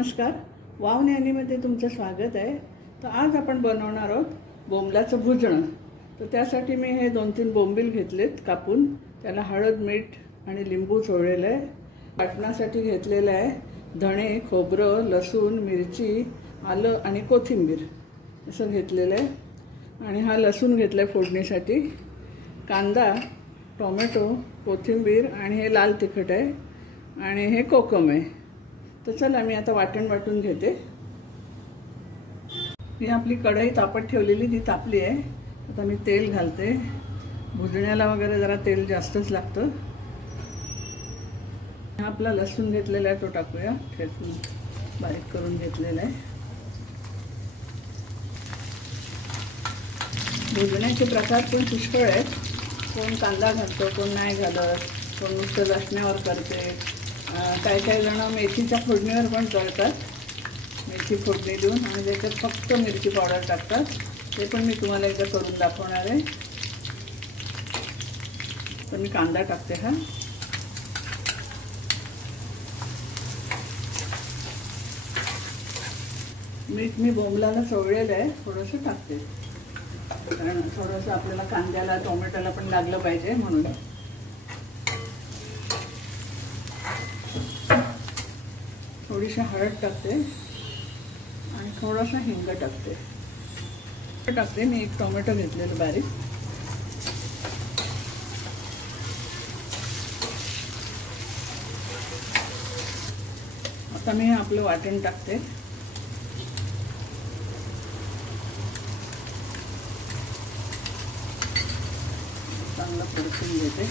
नमस्कार, वाव न्यानीमध्ये तुमचं स्वागत आहे। तर आज आपण बनवणार आहोत बोंबलाचं भुजणं। तर त्यासाठी मी हे 2-3 बोंबील घेतलेत कापून, त्याला हळद, मीठ आणि लिंबू चोळलेलं आहे। वाटण्यासाठी घेतलेलं आहे धणे, खोबरं, लसूण, मिरची, आलं आणि कोथिंबीर असं घेतलेलं आहे। आणि हा लसूण घेतलाय फोडणीसाठी, कांदा, टोमॅटो, कोथिंबीर आणि हे लाल तिखट आहे आणि हे कोकम आहे। तर चला मी आता वाटून घेते। ही आपली कढई तापत ठेवलेली, ती तापली आहे। आता मी तेल घालते। भुजण्याला वगैरे जरा तेल जास्तच लागतं। आपला लसूण घेतलेला आहे तो टाकूया, ठेचून बारीक करून घेतलेला आहे। भुजण्याचे प्रकार पण पुष्कळ आहेत। कोण कांदा घालतो, कोण नाही घालत, कोण नुसतं लसण्यावर करते, काही जण मेथीच्या फोडणीवर पण करतात। मेथी फोडणी देऊन आणि त्याच्यात फक्त मिरची पावडर टाकतात। ते पण मी तुम्हाला एकदा करून दाखवणार आहे। तर मी कांदा टाकते। हा मीठ मी बोंबलाला चोळलेलं आहे, थोडंसं टाकते, कारण थोडंसं आपल्याला कांद्याला टोमॅटोला पण लागलं पाहिजे म्हणून। थोडीशी हळद टाकते आणि थोडासा हिंग टाकते। मी एक टोमॅटो घेतलेलं बारीक। आता मी आपलं वाटण टाकते। चांगलं परतून घेते।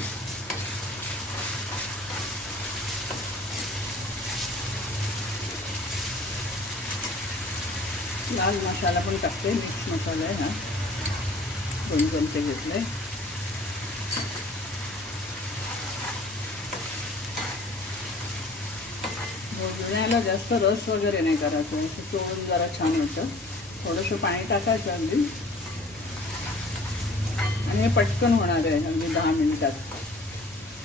लाल मसाला पण टाकते, मिक्स मसाला आहे हा, 2 चमचे घेतले। भुजण्याला जास्त रस वगैरे नाही करायचं, असं चोळून जरा छान होतं। थोडंसं पाणी टाकायचं अगदी, आणि हे पटकन होणार आहे अगदी 10 मिनिटात।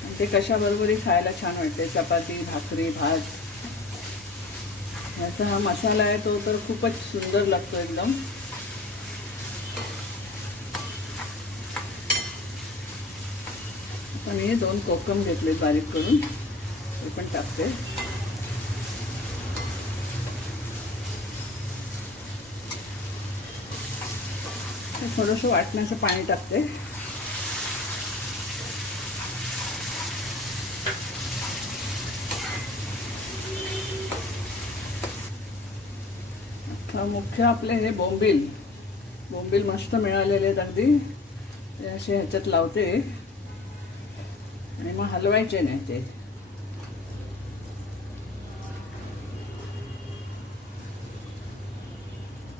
आणि ते कशाबरोबरही खायला छान वाटते, चपाती, भाकरी, भात। याचा हा मसाला आहे तो तर खूपच सुंदर लागतो एकदम। पण हे 2 कोकम घेतले बारीक करून, ते पण टाकते। थोडंसं वाटण्याचं पाणी टाकते। मुख्य आपले हे बोंबील मस्त मिळालेले आहेत अगदी। ते असे ह्याच्यात लावते आणि मग हलवायचे नाही ते।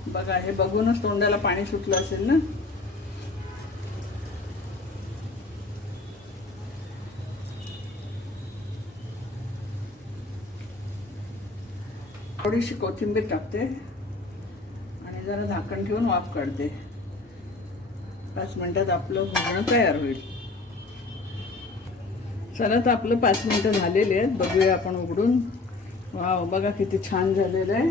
बघा, हे बघूनच तोंडाला पाणी सुटलं असेल ना। थोडीशी कोथिंबीर टाकते आणि जरा झाकण ठेवून वाफ काढते। 5 मिनिटात आपलं भुजणं तयार होईल। चला, तर आपलं 5 मिनिटं झालेली आहेत, बघूया आपण उघडून। वाव, बघा किती छान झालेलं आहे।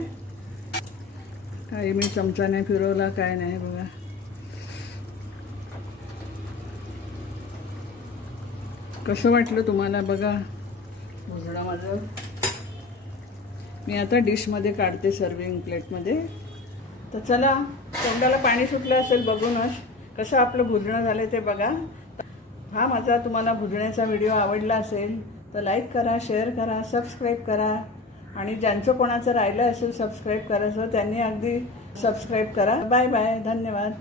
काही मी चमचाने फिरवला, काय नाही, बघा। कसं वाटलं तुम्हाला बघा भुजणं माझं? मी आता डिशमध्ये काढते, सर्विंग प्लेटमध्ये। तर चला, तोंडाला पाणी सुटलं असेल बघूनच, कसं आपलं भुजणं झालं ते बघा। हा माझा तुम्हाला भुजण्याचा व्हिडिओ आवडला असेल तर लाईक करा, शेअर करा, सबस्क्राईब करा। आणि ज्यांचं कोणाचं राहिलं असेल सबस्क्राईब करायचं, त्यांनी अगदी सबस्क्राईब करा। बाय बाय, धन्यवाद।